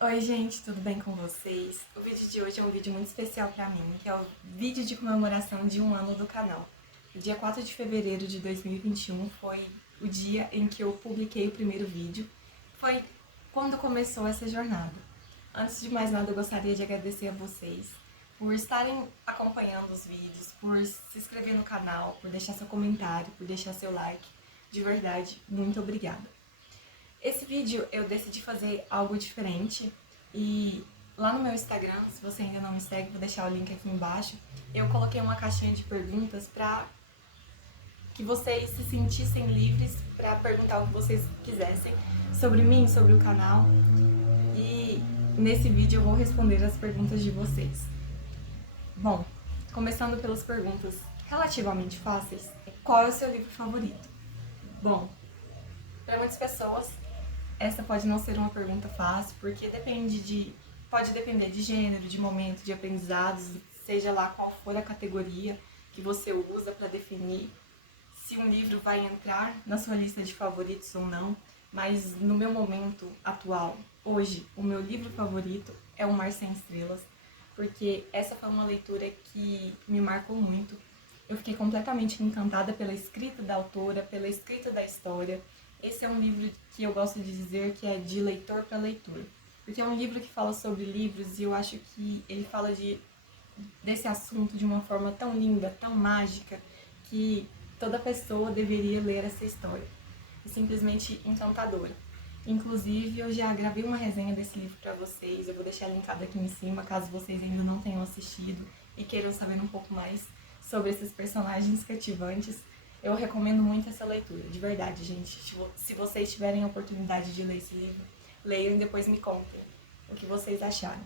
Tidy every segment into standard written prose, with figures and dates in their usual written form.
Oi gente, tudo bem com vocês? O vídeo de hoje é um vídeo muito especial pra mim, que é o vídeo de comemoração de um ano do canal. O dia 4 de fevereiro de 2021 foi o dia em que eu publiquei o primeiro vídeo. Foi quando começou essa jornada. Antes de mais nada, eu gostaria de agradecer a vocês por estarem acompanhando os vídeos, por se inscrever no canal, por deixar seu comentário, por deixar seu like. De verdade, muito obrigada. Esse vídeo eu decidi fazer algo diferente e lá no meu Instagram, se você ainda não me segue, vou deixar o link aqui embaixo, eu coloquei uma caixinha de perguntas para que vocês se sentissem livres para perguntar o que vocês quisessem sobre mim, sobre o canal. E nesse vídeo eu vou responder as perguntas de vocês. Bom, começando pelas perguntas relativamente fáceis, qual é o seu livro favorito? Bom, para muitas pessoas essa pode não ser uma pergunta fácil, porque pode depender de gênero, de momento, de aprendizados, seja lá qual for a categoria que você usa para definir se um livro vai entrar na sua lista de favoritos ou não. Mas no meu momento atual, hoje, o meu livro favorito é O Mar Sem Estrelas, porque essa foi uma leitura que me marcou muito. Eu fiquei completamente encantada pela escrita da autora, pela escrita da história. Esse é um livro que eu gosto de dizer que é de leitor para leitor, porque é um livro que fala sobre livros e eu acho que ele fala desse assunto de uma forma tão linda, tão mágica, que toda pessoa deveria ler essa história. É simplesmente encantadora. Inclusive, eu já gravei uma resenha desse livro para vocês, eu vou deixar linkado aqui em cima, caso vocês ainda não tenham assistido e queiram saber um pouco mais sobre esses personagens cativantes. Eu recomendo muito essa leitura, de verdade, gente. Se vocês tiverem a oportunidade de ler esse livro, leiam e depois me contem o que vocês acharam.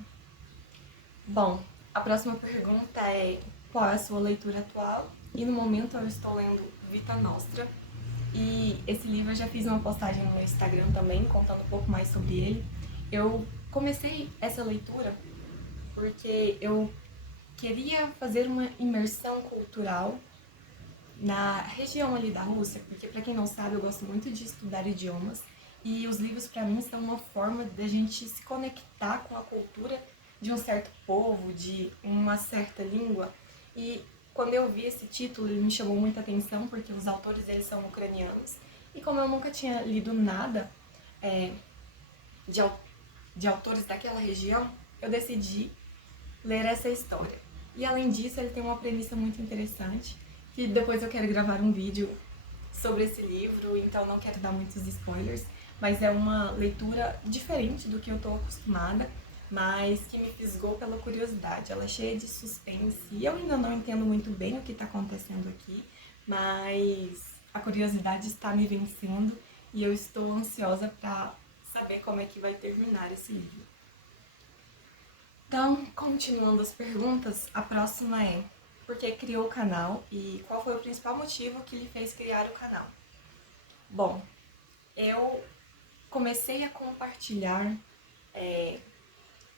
Bom, a próxima pergunta é qual é a sua leitura atual? E no momento eu estou lendo Vita Nostra. E esse livro eu já fiz uma postagem no meu Instagram também, contando um pouco mais sobre ele. Eu comecei essa leitura porque eu queria fazer uma imersão cultural na região ali da Rússia, porque para quem não sabe, eu gosto muito de estudar idiomas e os livros para mim são uma forma da gente se conectar com a cultura de um certo povo, de uma certa língua. E quando eu vi esse título, ele me chamou muita atenção porque os autores eles são ucranianos e como eu nunca tinha lido nada é, de, de autores daquela região, eu decidi ler essa história. E além disso, ele tem uma premissa muito interessante, que depois eu quero gravar um vídeo sobre esse livro, então não quero dar muitos spoilers, mas é uma leitura diferente do que eu estou acostumada, mas que me fisgou pela curiosidade. Ela é cheia de suspense e eu ainda não entendo muito bem o que está acontecendo aqui, mas a curiosidade está me vencendo e eu estou ansiosa para saber como é que vai terminar esse livro. Então, continuando as perguntas, a próxima é: por que criou o canal e qual foi o principal motivo que lhe fez criar o canal? Bom, eu comecei a compartilhar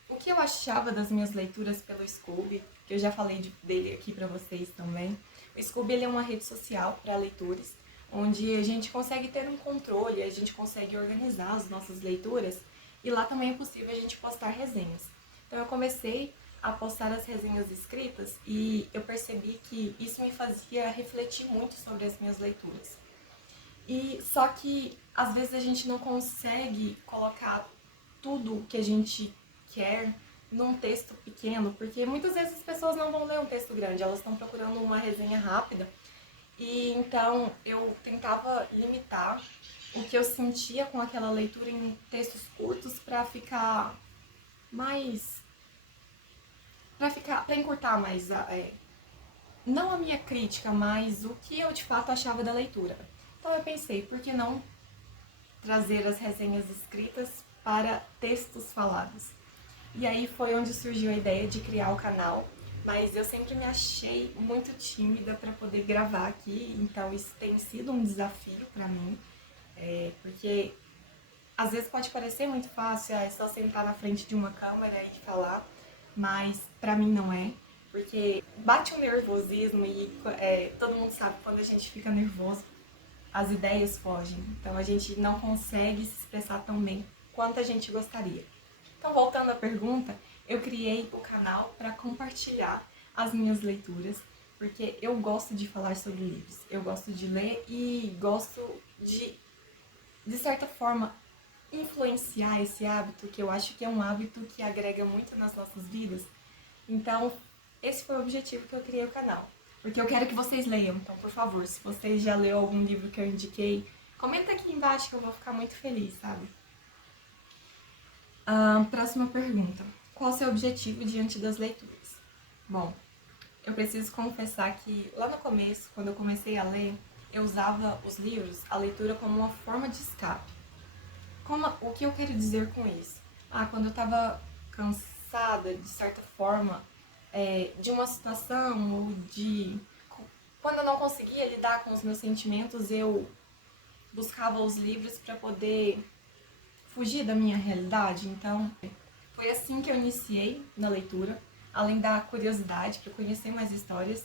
o que eu achava das minhas leituras pelo Scoob, que eu já falei dele aqui para vocês também. O Scoob ele é uma rede social para leitores, onde a gente consegue ter um controle, a gente consegue organizar as nossas leituras e lá também é possível a gente postar resenhas. Então eu comecei a postar as resenhas escritas e eu percebi que isso me fazia refletir muito sobre as minhas leituras. E só que às vezes a gente não consegue colocar tudo o que a gente quer num texto pequeno, porque muitas vezes as pessoas não vão ler um texto grande, elas estão procurando uma resenha rápida. E então eu tentava limitar o que eu sentia com aquela leitura em textos curtos para mais para encurtar mais não a minha crítica, mas o que eu de fato achava da leitura. Então eu pensei, por que não trazer as resenhas escritas para textos falados? E aí foi onde surgiu a ideia de criar o canal, mas eu sempre me achei muito tímida para poder gravar aqui, então isso tem sido um desafio para mim, porque às vezes pode parecer muito fácil, é só sentar na frente de uma câmera e falar, mas pra mim não é, porque bate um nervosismo e todo mundo sabe quando a gente fica nervoso, as ideias fogem, então a gente não consegue se expressar tão bem quanto a gente gostaria. Então, voltando à pergunta, eu criei o canal para compartilhar as minhas leituras, porque eu gosto de falar sobre livros, eu gosto de ler e gosto de certa forma, influenciar esse hábito, que eu acho que é um hábito que agrega muito nas nossas vidas. Então, esse foi o objetivo que eu criei o canal. Porque eu quero que vocês leiam. Então, por favor, se vocês já leu algum livro que eu indiquei, comenta aqui embaixo que eu vou ficar muito feliz, sabe? Próxima pergunta. Qual o seu objetivo diante das leituras? Bom, eu preciso confessar que lá no começo, quando eu comecei a ler, eu usava os livros, a leitura, como uma forma de escape. O que eu quero dizer com isso? Quando eu estava cansada, de certa forma, de uma situação ou de... Quando eu não conseguia lidar com os meus sentimentos, eu buscava os livros para poder fugir da minha realidade. Então, foi assim que eu iniciei na leitura, além da curiosidade para conhecer mais histórias.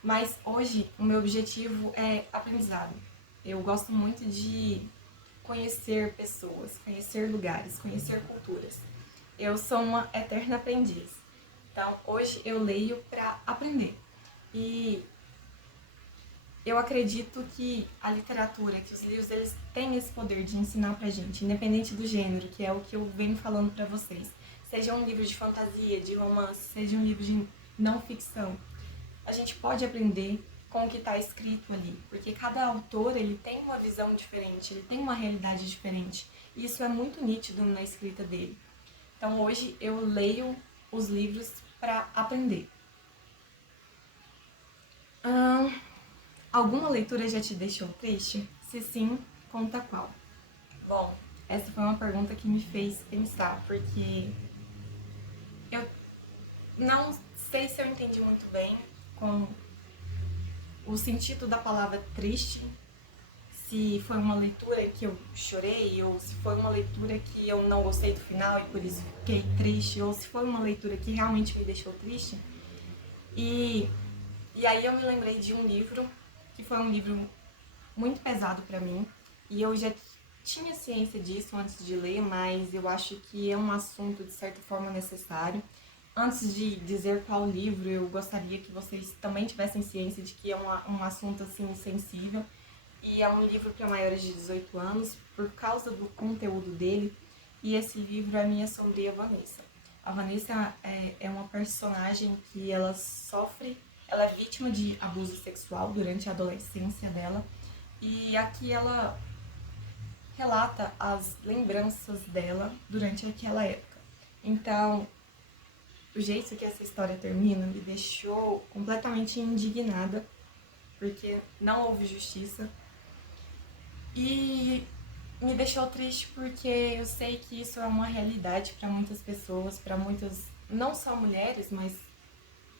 Mas hoje o meu objetivo é aprendizado. Eu gosto muito de conhecer pessoas, conhecer lugares, conhecer culturas. Eu sou uma eterna aprendiz. Então, hoje eu leio para aprender. E eu acredito que a literatura, que os livros, eles têm esse poder de ensinar pra gente, independente do gênero, que é o que eu venho falando pra vocês. Seja um livro de fantasia, de romance, seja um livro de não ficção. A gente pode aprender com o que está escrito ali, porque cada autor ele tem uma visão diferente, ele tem uma realidade diferente, e isso é muito nítido na escrita dele. Então hoje eu leio os livros para aprender. Alguma leitura já te deixou triste? Se sim, conta qual. Bom, essa foi uma pergunta que me fez pensar, porque eu não sei se eu entendi muito bem com o sentido da palavra triste, se foi uma leitura que eu chorei, ou se foi uma leitura que eu não gostei do final e por isso fiquei triste, ou se foi uma leitura que realmente me deixou triste. E aí eu me lembrei de um livro, que foi um livro muito pesado pra mim, e eu já tinha ciência disso antes de ler, mas eu acho que é um assunto de certa forma necessário. Antes de dizer qual livro, eu gostaria que vocês também tivessem ciência de que é um assunto assim sensível. E é um livro para maiores de 18 anos, por causa do conteúdo dele. E esse livro é Minha Sombria Vanessa. A Vanessa é uma personagem que ela é vítima de abuso sexual durante a adolescência dela. E aqui ela relata as lembranças dela durante aquela época. Então, o jeito que essa história termina me deixou completamente indignada, porque não houve justiça. E me deixou triste porque eu sei que isso é uma realidade para muitas pessoas, para muitas, não só mulheres, mas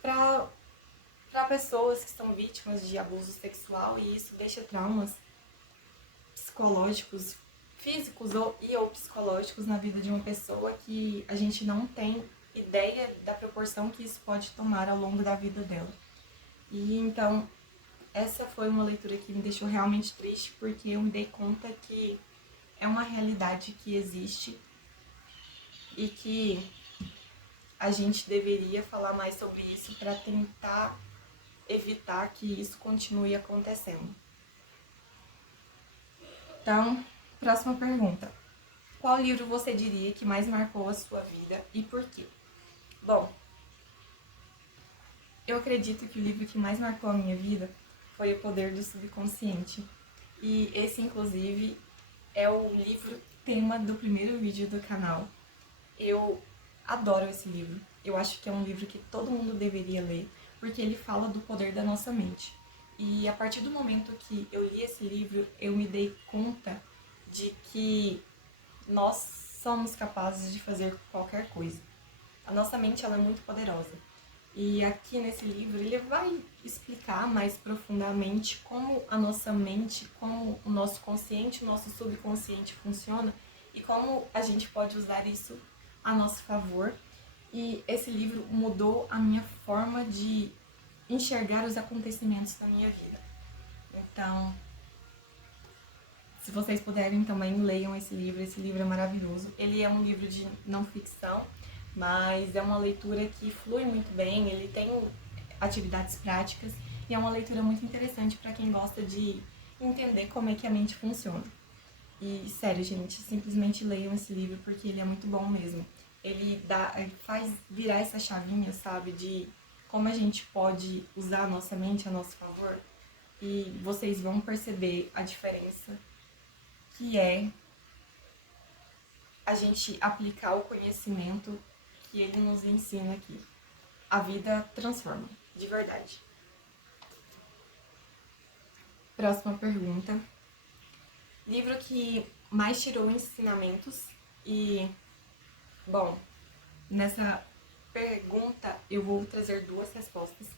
para pessoas que são vítimas de abuso sexual, e isso deixa traumas psicológicos, físicos ou psicológicos na vida de uma pessoa que a gente não tem ideia da proporção que isso pode tomar ao longo da vida dela. E então, essa foi uma leitura que me deixou realmente triste, porque eu me dei conta que é uma realidade que existe e que a gente deveria falar mais sobre isso para tentar evitar que isso continue acontecendo. Então, próxima pergunta. Qual livro você diria que mais marcou a sua vida e por quê? Bom, eu acredito que o livro que mais marcou a minha vida foi O Poder do Subconsciente. E esse, inclusive, é o livro tema do primeiro vídeo do canal. Eu adoro esse livro. Eu acho que é um livro que todo mundo deveria ler, porque ele fala do poder da nossa mente. E a partir do momento que eu li esse livro, eu me dei conta de que nós somos capazes de fazer qualquer coisa. A nossa mente ela é muito poderosa. E aqui nesse livro ele vai explicar mais profundamente como a nossa mente, como o nosso consciente, o nosso subconsciente funciona e como a gente pode usar isso a nosso favor. E esse livro mudou a minha forma de enxergar os acontecimentos da minha vida. Então, Se vocês puderem também, leiam esse livro é maravilhoso. Ele é um livro de não ficção, mas é uma leitura que flui muito bem, ele tem atividades práticas e é uma leitura muito interessante para quem gosta de entender como é que a mente funciona. E, sério, gente, simplesmente leiam esse livro porque ele é muito bom mesmo. Ele faz virar essa chavinha, sabe, de como a gente pode usar a nossa mente a nosso favor. E vocês vão perceber a diferença que é a gente aplicar o conhecimento que ele nos ensina aqui. A vida transforma, de verdade. Próxima pergunta. Livro que mais tirou ensinamentos e, bom, nessa pergunta eu vou trazer duas respostas,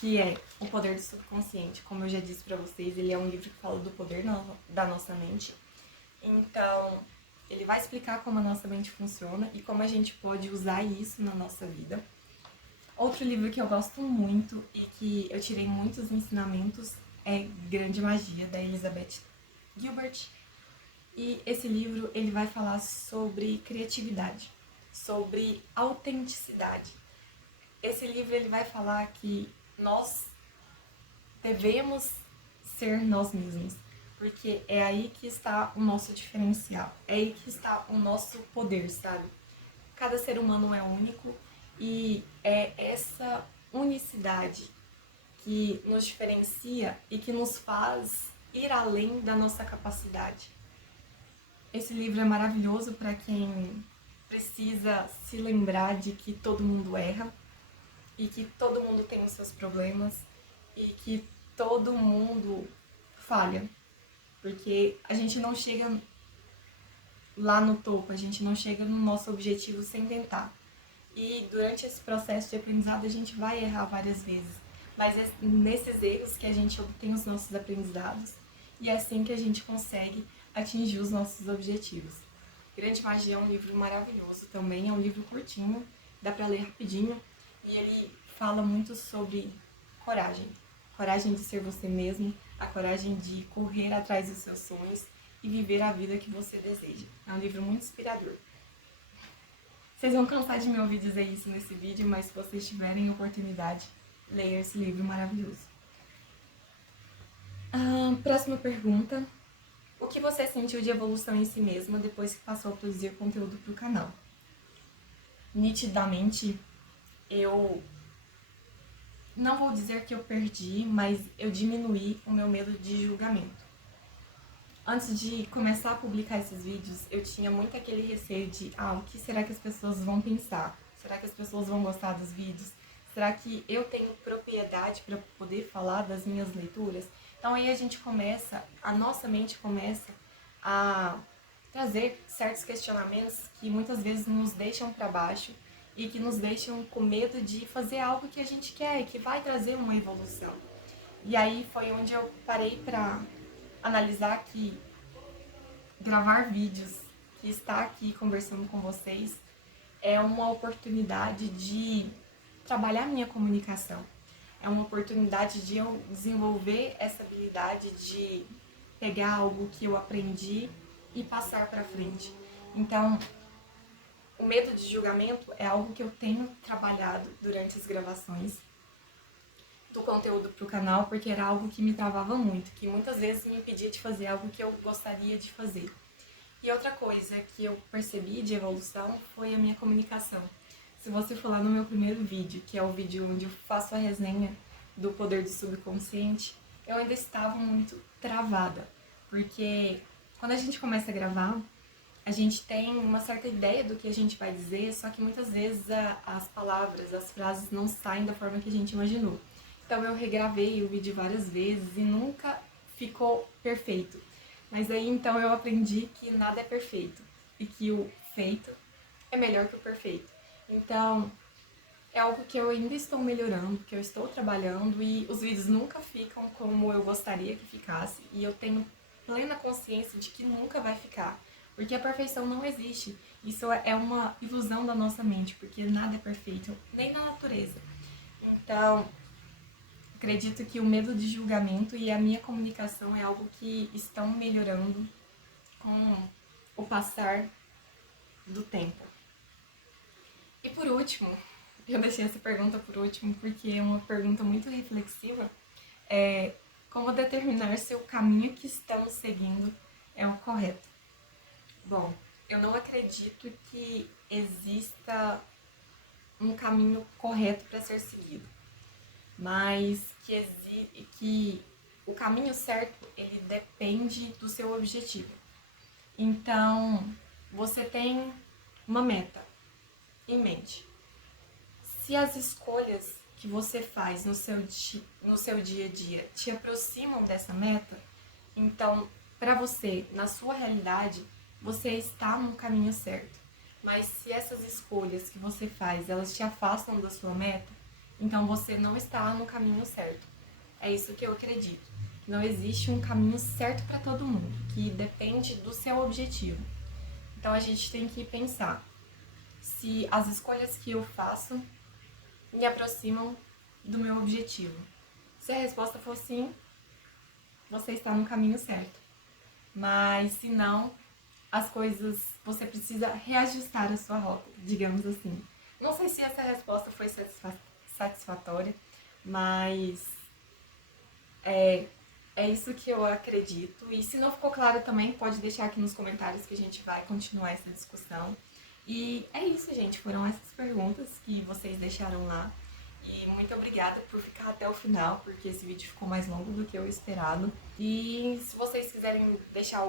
que é O Poder do Subconsciente. Como eu já disse pra vocês, ele é um livro que fala do poder da nossa mente. Então, ele vai explicar como a nossa mente funciona e como a gente pode usar isso na nossa vida. Outro livro que eu gosto muito e que eu tirei muitos ensinamentos é Grande Magia, da Elizabeth Gilbert. E esse livro ele vai falar sobre criatividade, sobre autenticidade. Esse livro ele vai falar que nós devemos ser nós mesmos, porque é aí que está o nosso diferencial, é aí que está o nosso poder, sabe? Cada ser humano é único e é essa unicidade que nos diferencia e que nos faz ir além da nossa capacidade. Esse livro é maravilhoso para quem precisa se lembrar de que todo mundo erra e que todo mundo tem os seus problemas e que todo mundo falha, porque a gente não chega lá no topo, a gente não chega no nosso objetivo sem tentar. E durante esse processo de aprendizado a gente vai errar várias vezes, mas é nesses erros que a gente obtém os nossos aprendizados e é assim que a gente consegue atingir os nossos objetivos. Grande Magia é um livro maravilhoso também, é um livro curtinho, dá pra ler rapidinho e ele fala muito sobre coragem. Coragem de ser você mesmo, a coragem de correr atrás dos seus sonhos e viver a vida que você deseja. É um livro muito inspirador. Vocês vão cansar de me ouvir dizer isso nesse vídeo, mas se vocês tiverem oportunidade, leiam esse livro maravilhoso. Próxima pergunta. O que você sentiu de evolução em si mesma depois que passou a produzir conteúdo para o canal? Nitidamente, eu não vou dizer que eu perdi, mas eu diminuí o meu medo de julgamento. Antes de começar a publicar esses vídeos, eu tinha muito aquele receio de o que será que as pessoas vão pensar? Será que as pessoas vão gostar dos vídeos? Será que eu tenho propriedade para poder falar das minhas leituras? Então aí a nossa mente começa a trazer certos questionamentos que muitas vezes nos deixam para baixo e que nos deixam com medo de fazer algo que a gente quer e que vai trazer uma evolução. E aí foi onde eu parei para analisar que gravar vídeos, que estar aqui conversando com vocês é uma oportunidade de trabalhar minha comunicação. É uma oportunidade de eu desenvolver essa habilidade de pegar algo que eu aprendi e passar para frente. Então, o medo de julgamento é algo que eu tenho trabalhado durante as gravações do conteúdo para o canal, porque era algo que me travava muito, que muitas vezes me impedia de fazer algo que eu gostaria de fazer. E outra coisa que eu percebi de evolução foi a minha comunicação. Se você for lá no meu primeiro vídeo, que é o vídeo onde eu faço a resenha do Poder do Subconsciente, eu ainda estava muito travada, porque quando a gente começa a gravar, a gente tem uma certa ideia do que a gente vai dizer, só que muitas vezes as palavras, as frases não saem da forma que a gente imaginou. Então eu regravei o vídeo várias vezes e nunca ficou perfeito. Mas aí então eu aprendi que nada é perfeito e que o feito é melhor que o perfeito. Então é algo que eu ainda estou melhorando, que eu estou trabalhando e os vídeos nunca ficam como eu gostaria que ficasse e eu tenho plena consciência de que nunca vai ficar, porque a perfeição não existe. Isso é uma ilusão da nossa mente, porque nada é perfeito, nem na natureza. Então, acredito que o medo de julgamento e a minha comunicação é algo que estão melhorando com o passar do tempo. E por último, eu deixei essa pergunta por último porque é uma pergunta muito reflexiva, é como determinar se o caminho que estamos seguindo é o correto? Bom, eu não acredito que exista um caminho correto para ser seguido, mas que o caminho certo ele depende do seu objetivo. Então, você tem uma meta em mente. Se as escolhas que você faz no seu dia a dia te aproximam dessa meta, então, para você, na sua realidade, você está no caminho certo. Mas se essas escolhas que você faz, elas te afastam da sua meta, então você não está no caminho certo. É isso que eu acredito. Não existe um caminho certo para todo mundo, que depende do seu objetivo. Então a gente tem que pensar se as escolhas que eu faço me aproximam do meu objetivo. Se a resposta for sim, você está no caminho certo. Mas se não, as coisas, você precisa reajustar a sua rota, digamos assim. Não sei se essa resposta foi satisfatória, mas é isso que eu acredito. E se não ficou claro também, pode deixar aqui nos comentários que a gente vai continuar essa discussão. E é isso, gente. Foram essas perguntas que vocês deixaram lá. E muito obrigada por ficar até o final, porque esse vídeo ficou mais longo do que eu esperado. E se vocês quiserem deixar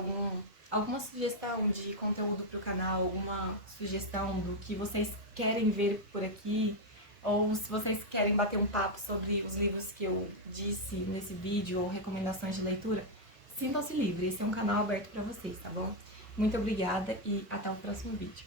alguma sugestão de conteúdo para o canal, alguma sugestão do que vocês querem ver por aqui, ou se vocês querem bater um papo sobre os livros que eu disse nesse vídeo ou recomendações de leitura, sintam-se livres. Esse é um canal aberto para vocês, tá bom? Muito obrigada e até o próximo vídeo.